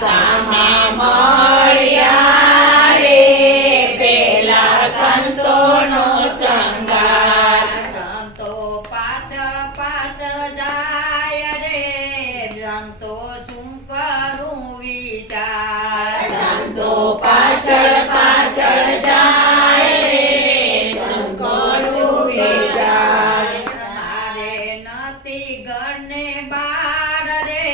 સામે મળ્યા રે પેલા સંતોનો સંગાર. સંતો પાછળ પાછળ જાય રે સંતો શું કરું વિચાર. સંતો પાછળ પાછળ જાય રે સંતો શું વિચાર. મારે નથી ઘરને બાર રે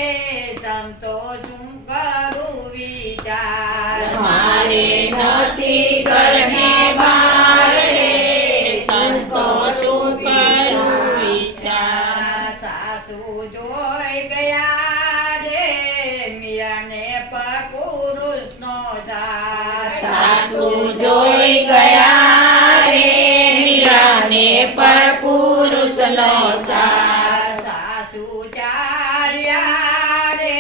સંતો શું કરું વિચાર. મારે નથી ઘરને બહાર રે સંતો શું કરું વિચાર. સાસુ જોઈ ગયા રે મીરાને પર પુરુષનો સાથ. સાસુ જોઈ ગયા રે મીરાને પર પુરુષનો સાથ. સાસુ ચાર્યા રે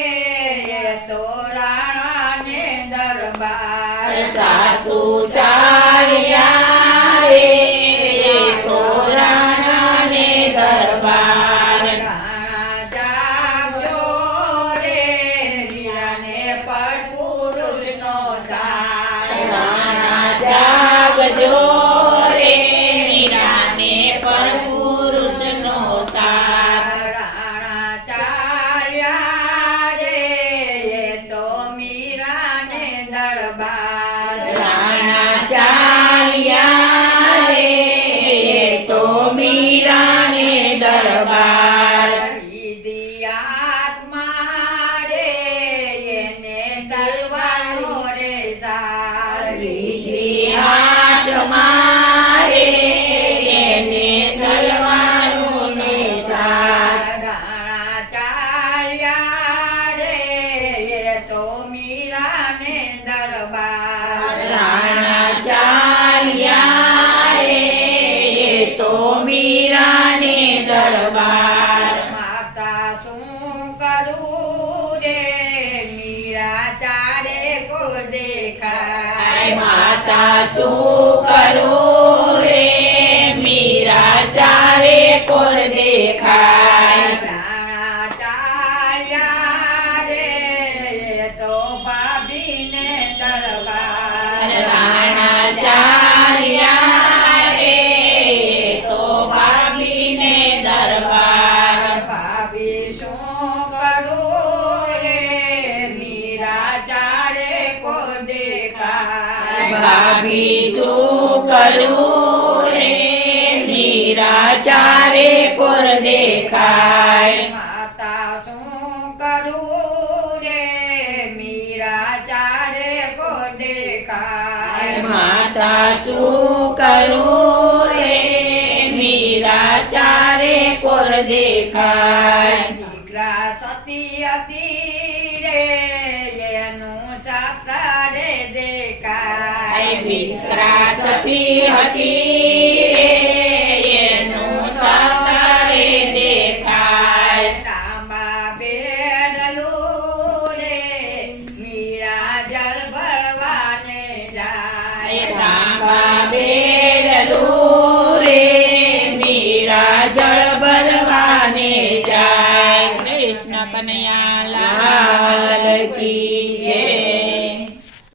એ તો રાણાને દરબાર. સાસુ ચાલ્યા રે તો રાણાને દરબાર. રાણા જાગ્યો રે મીરાને પર પુરુષનો સાથ. રાણા જાગજો રે મીરાને પર પુરુષનો સાથ. રાણા ચાલ્યા રે એ તો મીરાને દરબાર. રાણા ચાલ્યા રે તો મીરાને દરબાર. લીધી હાથમાં રે એને તલવારનો રે ધાર. લીધી હાથમાં રે એને તલવારોને સાથ. રાણા ચાલ્યા રે એ તો મીરાને દરબાર. રાણા ચાલ્યા રે તો મીરાને દરબાર. માતા શું કરું રે મીરા ચારે કો દેખાય. માતા શું કરું રે મીરા ચારે કોર દેખાય. રાણા ચાલ્યા રે તો ભાભીને દરબાર. રાણા ચાલ્યા રે તો ભાભીને દરબાર. ભાભી શું કરું રે મીરા ચારે કો દેખાય. ભાભી શું કરું રે મીરા ચારે કોર દેખાય. માતા શું કરું રે મીરા ચારે કો દેખાય. માતા શું કરું રે મીરા ચારે કોર દેખાય. દીકરા સતી હતી રે એનું સાતારે દેખાય. દીકરા સતી હતી રે એનું સાતારે દેખાય. તાંબા બેડલું રે મીરા જળ ભરવાને જાય. તાંબા બેડલું રે મીરા જળ ભરવાને જાય. કૃષ્ણ કનૈયા લાલ કી જય.